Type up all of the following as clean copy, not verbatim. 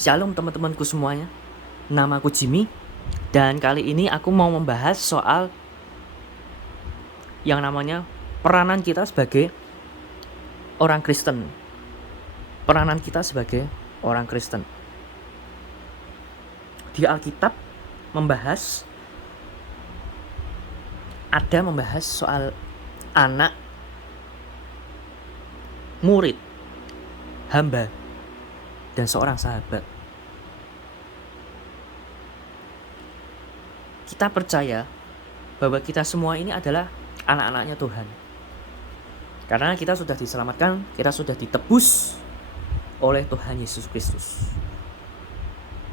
Shalom teman-temanku semuanya. Namaku Jimmy dan kali ini aku mau membahas soal yang namanya peranan kita sebagai orang Kristen. Peranan kita sebagai orang Kristen. Di Alkitab membahas soal anak, murid, hamba, dan seorang sahabat. Kita percaya bahwa kita semua ini adalah anak-anaknya Tuhan. Karena kita sudah diselamatkan, kita sudah ditebus oleh Tuhan Yesus Kristus.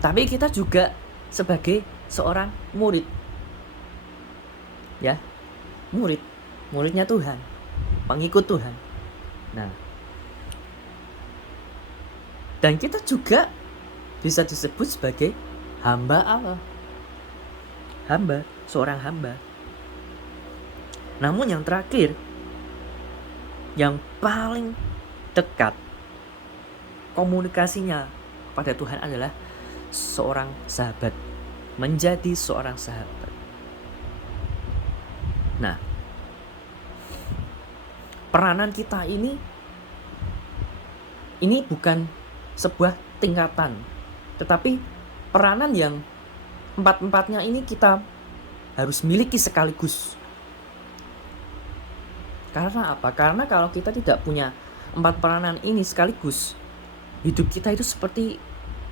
Tapi kita juga sebagai seorang murid. Ya, muridnya Tuhan, pengikut Tuhan. Nah, dan kita juga bisa disebut sebagai hamba Allah. Seorang hamba. Namun yang terakhir, yang paling dekat komunikasinya pada Tuhan adalah seorang sahabat, menjadi seorang sahabat. Nah, peranan kita ini bukan sebuah tingkatan, tetapi peranan yang empat-empatnya ini kita harus miliki sekaligus. Karena apa? Karena kalau kita tidak punya 4 peranan ini sekaligus, hidup kita itu seperti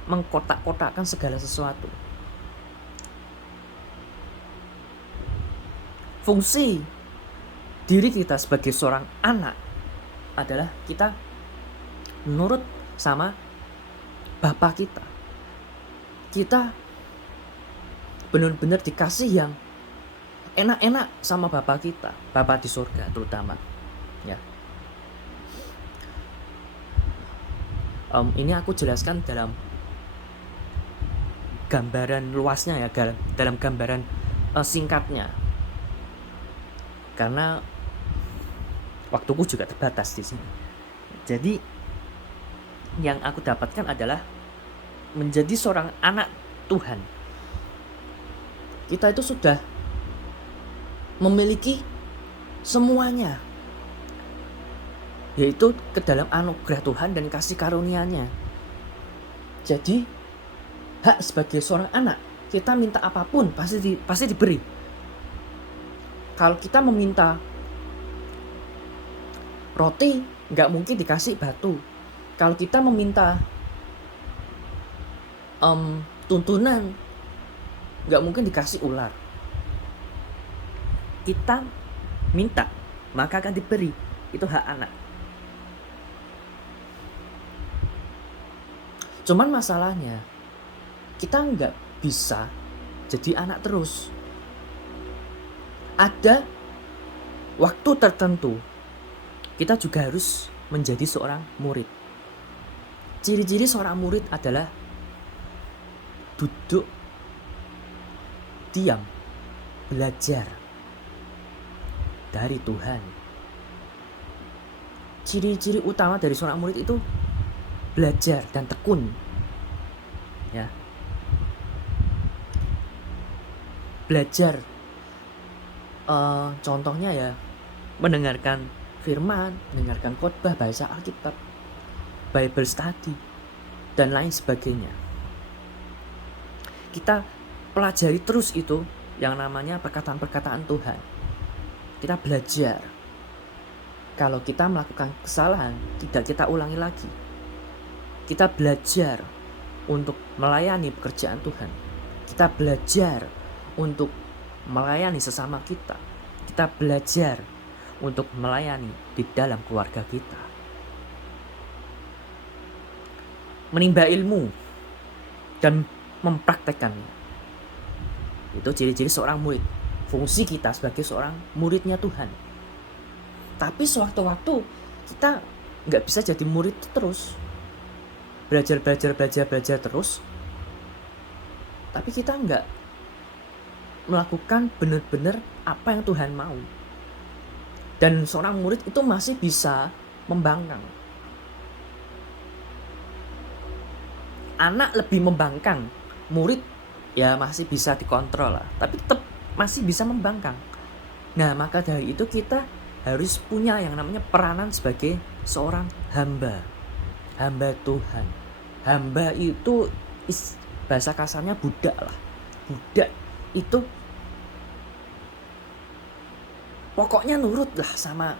mengkotak-kotakkan segala sesuatu. Fungsi diri kita sebagai seorang anak adalah kita menurut sama Bapa kita. Kita benar-benar dikasih yang enak-enak sama Bapa kita, Bapa di surga terutama. Ya. Ini aku jelaskan dalam gambaran luasnya ya, dalam gambaran singkatnya. Karena waktuku juga terbatas di sini. Jadi yang aku dapatkan adalah menjadi seorang anak Tuhan. Kita itu sudah memiliki semuanya, yaitu ke dalam anugerah Tuhan dan kasih karunia-Nya. Jadi hak sebagai seorang anak, kita minta apapun pasti diberi. Kalau kita meminta roti, nggak mungkin dikasih batu. Kalau kita meminta tuntunan, nggak mungkin dikasih ular. Kita minta, maka akan diberi. Itu hak anak. Cuman masalahnya, kita nggak bisa jadi anak terus. Ada waktu tertentu, kita juga harus menjadi seorang murid. Ciri-ciri seorang murid adalah duduk, diam, belajar dari Tuhan. Ciri-ciri utama dari seorang murid itu belajar dan tekun. Ya. Belajar contohnya ya, mendengarkan firman, mendengarkan khotbah, baca Alkitab, Bible study, dan lain sebagainya. Kita pelajari terus itu yang namanya perkataan-perkataan Tuhan. Kita belajar. Kalau kita melakukan kesalahan, tidak kita ulangi lagi. Kita belajar untuk melayani pekerjaan Tuhan. Kita belajar untuk melayani sesama kita. Kita belajar untuk melayani di dalam keluarga kita. Menimba ilmu dan mempraktekannya. Itu ciri-ciri seorang murid. Fungsi kita sebagai seorang muridnya Tuhan. Tapi sewaktu-waktu kita nggak bisa jadi murid terus. Belajar terus. Tapi kita nggak melakukan benar-benar apa yang Tuhan mau. Dan seorang murid itu masih bisa membangkang. Anak lebih membangkang, murid ya masih bisa dikontrol lah, tapi tetap masih bisa membangkang. Nah, maka dari itu kita harus punya yang namanya peranan sebagai seorang hamba Tuhan. Hamba itu bahasa kasarnya budak lah. Budak itu pokoknya nurut lah sama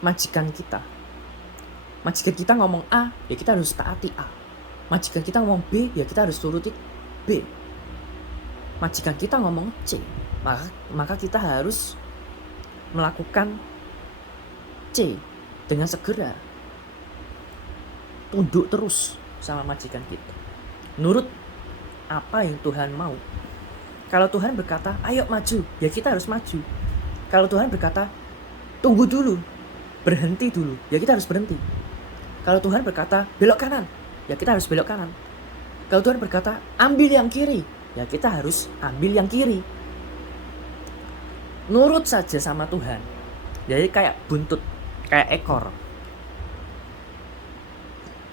majikan kita. Majikan kita ngomong A, ya kita harus taati A. Majikan kita ngomong B, ya kita harus turuti B. Majikan kita ngomong C, maka kita harus melakukan C dengan segera. Tunduk terus sama majikan kita, nurut apa yang Tuhan mau. Kalau Tuhan berkata ayo maju, ya kita harus maju. Kalau Tuhan berkata tunggu dulu, berhenti dulu, ya kita harus berhenti. Kalau Tuhan berkata belok kanan, ya kita harus belok kanan. Kalau Tuhan berkata ambil yang kiri, ya kita harus ambil yang kiri. Nurut saja sama Tuhan. Jadi kayak buntut, kayak ekor.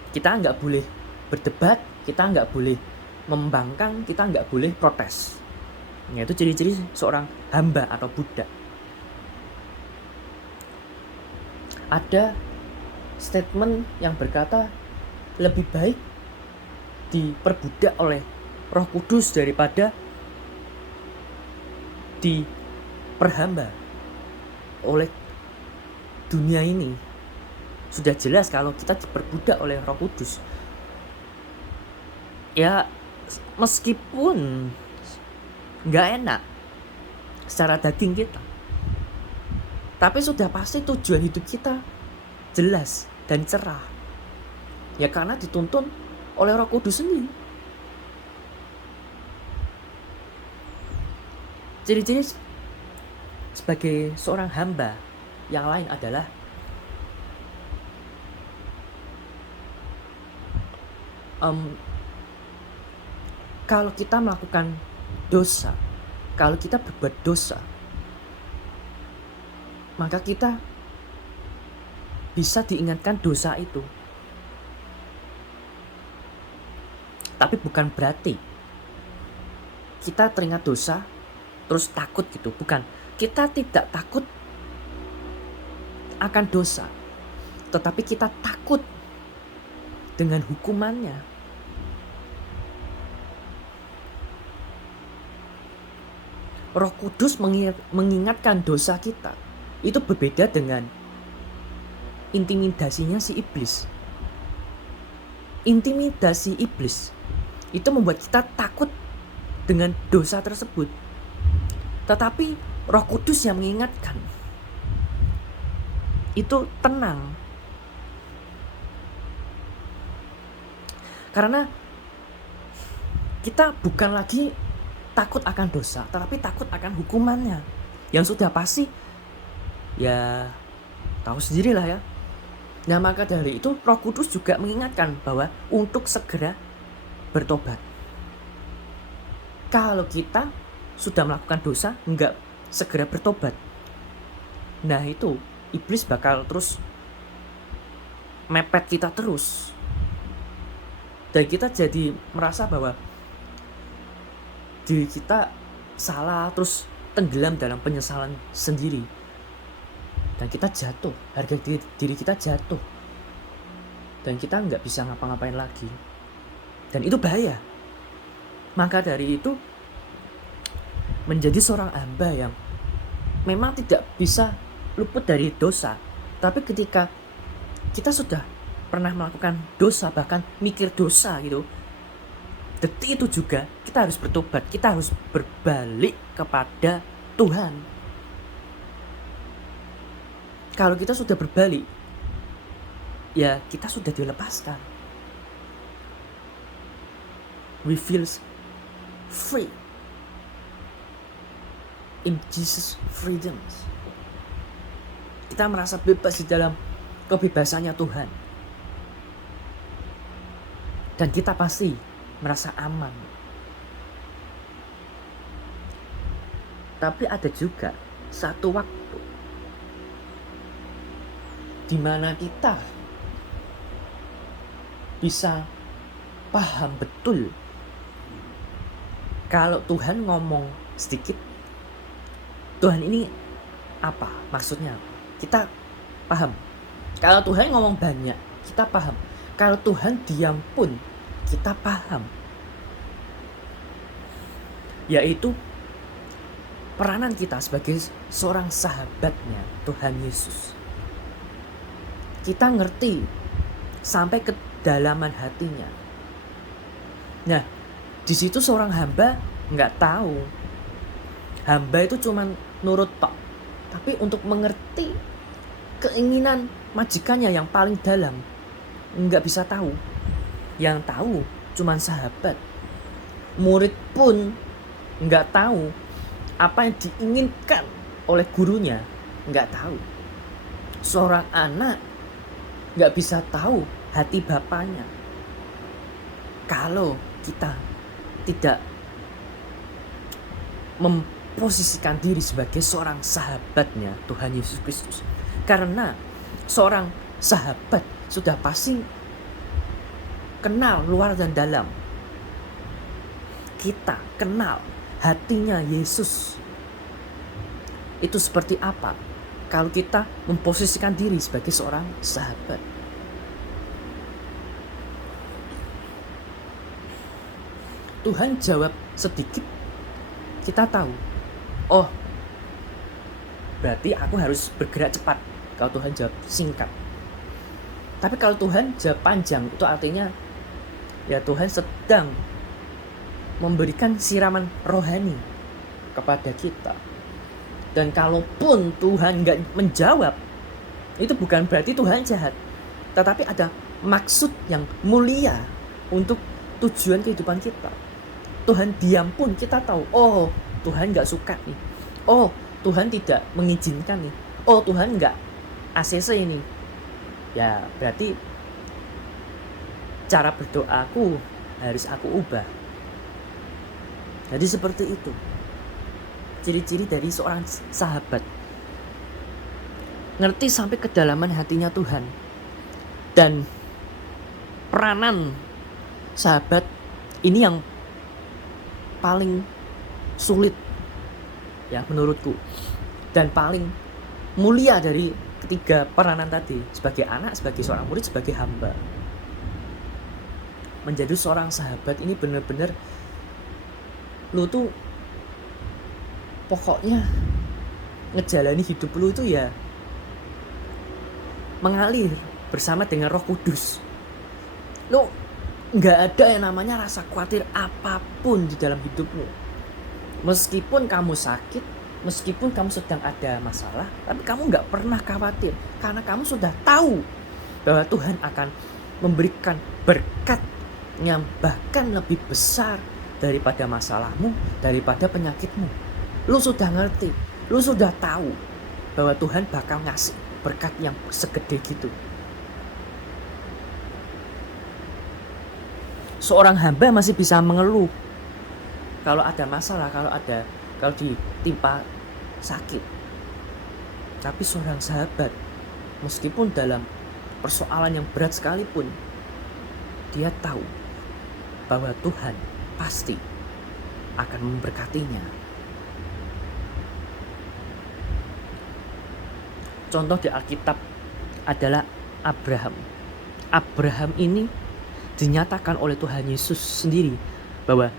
Kita nggak boleh berdebat, kita nggak boleh membangkang, kita nggak boleh protes. Yaitu ciri-ciri seorang hamba atau budak. Ada statement yang berkata lebih baik diperbudak oleh Roh Kudus daripada diperhamba oleh dunia ini. Sudah jelas kalau kita diperbudak oleh Roh Kudus, ya meskipun nggak enak secara daging kita, tapi sudah pasti tujuan hidup kita jelas dan cerah. Ya karena dituntun oleh Roh Kudus sendiri. Ciri-ciri sebagai seorang hamba yang lain adalah kalau kita melakukan dosa, kalau kita berbuat dosa, maka kita bisa diingatkan dosa itu. Tapi bukan berarti kita teringat dosa terus takut gitu, bukan. Kita tidak takut akan dosa, tetapi kita takut dengan hukumannya. Roh Kudus mengingatkan dosa kita. Itu berbeda dengan intimidasinya si iblis. Intimidasi iblis itu membuat kita takut dengan dosa tersebut. Tetapi Roh Kudus yang mengingatkan itu tenang. Karena kita bukan lagi takut akan dosa, tetapi takut akan hukumannya yang sudah pasti. Ya tahu sendirilah ya. Nah, maka dari itu Roh Kudus juga mengingatkan bahwa untuk segera bertobat. Kalau kita sudah melakukan dosa, enggak segera bertobat, nah itu iblis bakal terus mepet kita terus. Dan kita jadi merasa bahwa diri kita salah, terus tenggelam dalam penyesalan sendiri. Dan kita jatuh, harga diri kita jatuh. Dan kita nggak bisa ngapa-ngapain lagi. Dan itu bahaya. Maka dari itu, menjadi seorang hamba yang memang tidak bisa luput dari dosa. Tapi ketika kita sudah pernah melakukan dosa, bahkan mikir dosa gitu, detik itu juga kita harus bertobat, kita harus berbalik kepada Tuhan. Kalau kita sudah berbalik, ya kita sudah dilepaskan. We feel free in Jesus' freedom. Kita merasa bebas di dalam kebebasannya Tuhan. Dan kita pasti merasa aman. Tapi ada juga satu waktu di mana kita bisa paham betul kalau Tuhan ngomong sedikit, Tuhan ini apa maksudnya. Kita paham. Kalau Tuhan ngomong banyak, kita paham. Kalau Tuhan diam pun kita paham. Yaitu peranan kita sebagai seorang sahabatnya Tuhan Yesus. Kita ngerti sampai ke kedalaman hatinya. Nah, di situ seorang hamba nggak tahu. Hamba itu cuman nurut tok. Tapi untuk mengerti keinginan majikannya yang paling dalam, nggak bisa tahu. Yang tahu cuman sahabat. Murid pun nggak tahu apa yang diinginkan oleh gurunya, nggak tahu. Seorang anak nggak bisa tahu hati bapaknya kalau kita tidak memposisikan diri sebagai seorang sahabatnya Tuhan Yesus Kristus. Karena seorang sahabat sudah pasti kenal luar dan dalam. Kita kenal hatinya Yesus itu seperti apa kalau kita memposisikan diri sebagai seorang sahabat. Tuhan jawab sedikit, kita tahu, oh berarti aku harus bergerak cepat. Kalau Tuhan jawab singkat. Tapi kalau Tuhan jawab panjang, itu artinya ya Tuhan sedang memberikan siraman rohani kepada kita. Dan kalaupun Tuhan gak menjawab, itu bukan berarti Tuhan jahat, tetapi ada maksud yang mulia untuk tujuan kehidupan kita. Tuhan diam pun kita tahu, oh Tuhan gak suka nih, oh Tuhan tidak mengizinkan nih, oh Tuhan gak ACC ini. Ya berarti cara berdoaku harus aku ubah. Jadi seperti itu ciri-ciri dari seorang sahabat. Ngerti sampai kedalaman hatinya Tuhan. Dan peranan sahabat ini yang paling sulit ya menurutku, dan paling mulia dari ketiga peranan tadi, sebagai anak, sebagai seorang murid, sebagai hamba. Menjadi seorang sahabat ini benar-benar lu tuh pokoknya ngejalani hidup lu itu ya mengalir bersama dengan Roh Kudus. Lu nggak ada yang namanya rasa khawatir apapun di dalam hidupmu. Meskipun kamu sakit, meskipun kamu sedang ada masalah, tapi kamu nggak pernah khawatir karena kamu sudah tahu bahwa Tuhan akan memberikan berkat yang bahkan lebih besar daripada masalahmu, daripada penyakitmu. Lu sudah ngerti, lu sudah tahu bahwa Tuhan bakal ngasih berkat yang segede gitu. Seorang hamba masih bisa mengeluh kalau ada masalah, kalau ditimpa sakit. Tapi seorang sahabat, meskipun dalam persoalan yang berat sekalipun, dia tahu bahwa Tuhan pasti akan memberkatinya. Contoh di Alkitab adalah Abraham. Abraham ini dinyatakan oleh Tuhan Yesus sendiri bahwa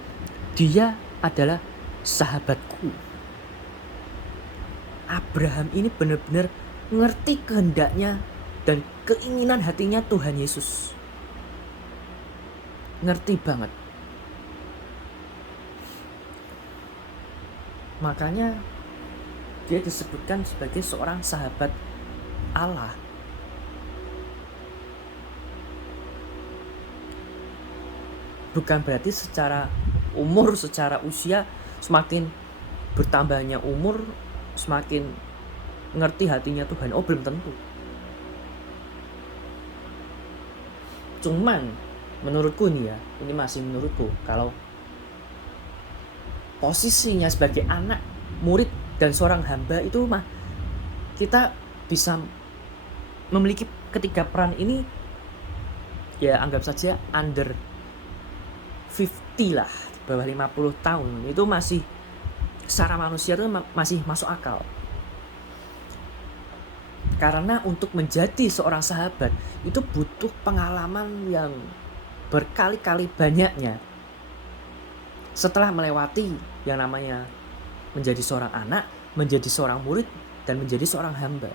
dia adalah sahabatku. Abraham ini benar-benar ngerti kehendaknya dan keinginan hatinya Tuhan Yesus. Ngerti banget. Makanya dia disebutkan sebagai seorang sahabat Allah. Bukan berarti secara umur, secara usia, semakin bertambahnya umur, semakin ngerti hatinya Tuhan. Oh, belum tentu. Cuman menurutku nih ya, ini masih menurutku, kalau posisinya sebagai anak, murid, dan seorang hamba itu mah kita bisa memiliki ketiga peran ini ya, anggap saja under 50 lah, di bawah 50 tahun, itu masih secara manusia itu masih masuk akal. Karena untuk menjadi seorang sahabat itu butuh pengalaman yang berkali-kali banyaknya. Setelah melewati yang namanya menjadi seorang anak, menjadi seorang murid, dan menjadi seorang hamba.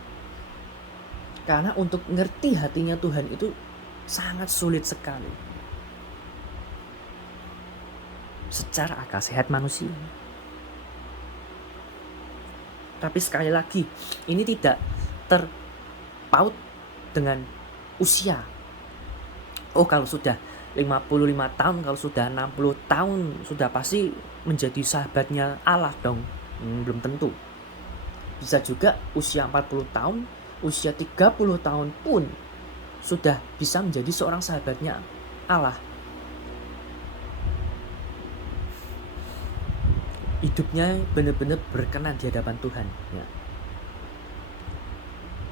Karena untuk ngerti hatinya Tuhan itu sangat sulit sekali secara akal sehat manusia. Tapi sekali lagi, ini tidak terpaut dengan usia. Oh, kalau sudah 55 tahun, kalau sudah 60 tahun, sudah pasti menjadi sahabatnya Allah dong. Belum tentu. Bisa juga usia 40 tahun, usia 30 tahun pun sudah bisa menjadi seorang sahabatnya Allah. Hidupnya benar-benar berkenan di hadapan Tuhan. Ya.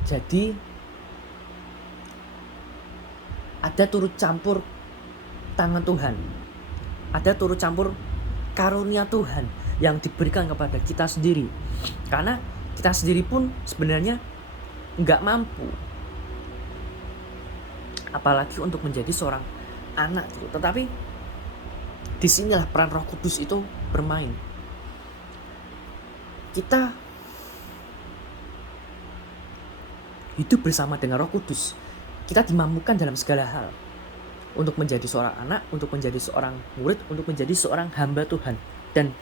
Jadi ada turut campur tangan Tuhan, ada turut campur karunia Tuhan yang diberikan kepada kita sendiri. Karena kita sendiri pun sebenarnya nggak mampu, apalagi untuk menjadi seorang anak. Tetapi disinilah peran Roh Kudus itu bermain. Kita hidup bersama dengan Roh Kudus. Kita dimampukan dalam segala hal. Untuk menjadi seorang anak, untuk menjadi seorang murid, untuk menjadi seorang hamba Tuhan. Dan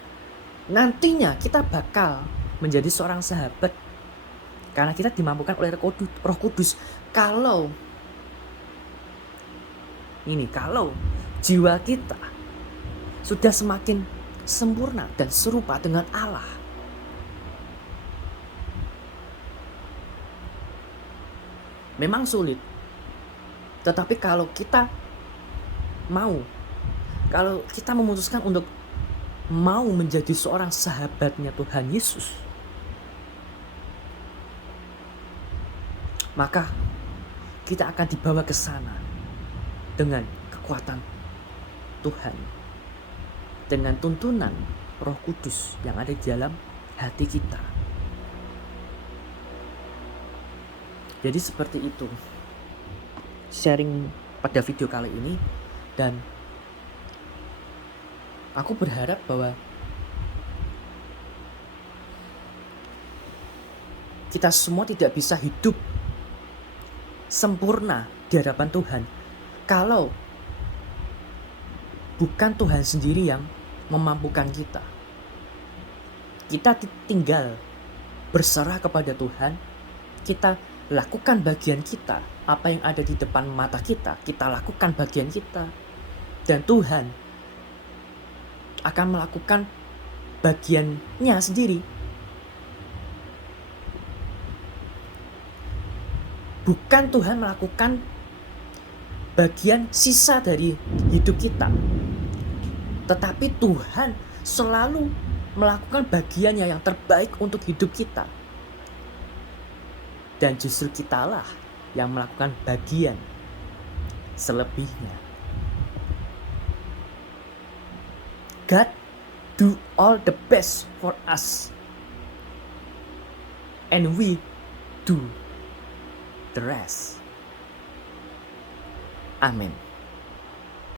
nantinya kita bakal menjadi seorang sahabat. Karena kita dimampukan oleh Roh Kudus. Kalau jiwa kita sudah semakin sempurna dan serupa dengan Allah, memang sulit. Tetapi kalau kita memutuskan untuk mau menjadi seorang sahabatnya Tuhan Yesus, maka kita akan dibawa ke sana dengan kekuatan Tuhan, dengan tuntunan Roh Kudus yang ada di dalam hati kita. Jadi seperti itu sharing pada video kali ini, dan aku berharap bahwa kita semua tidak bisa hidup sempurna di hadapan Tuhan kalau bukan Tuhan sendiri yang memampukan kita. Kita tinggal berserah kepada Tuhan, kita lakukan bagian kita, apa yang ada di depan mata kita lakukan bagian kita, dan Tuhan akan melakukan bagiannya sendiri. Bukan Tuhan melakukan bagian sisa dari hidup kita, tetapi Tuhan selalu melakukan bagiannya yang terbaik untuk hidup kita. Dan justru kitalah yang melakukan bagian selebihnya. God do all the best for us, and we do the rest. Amin.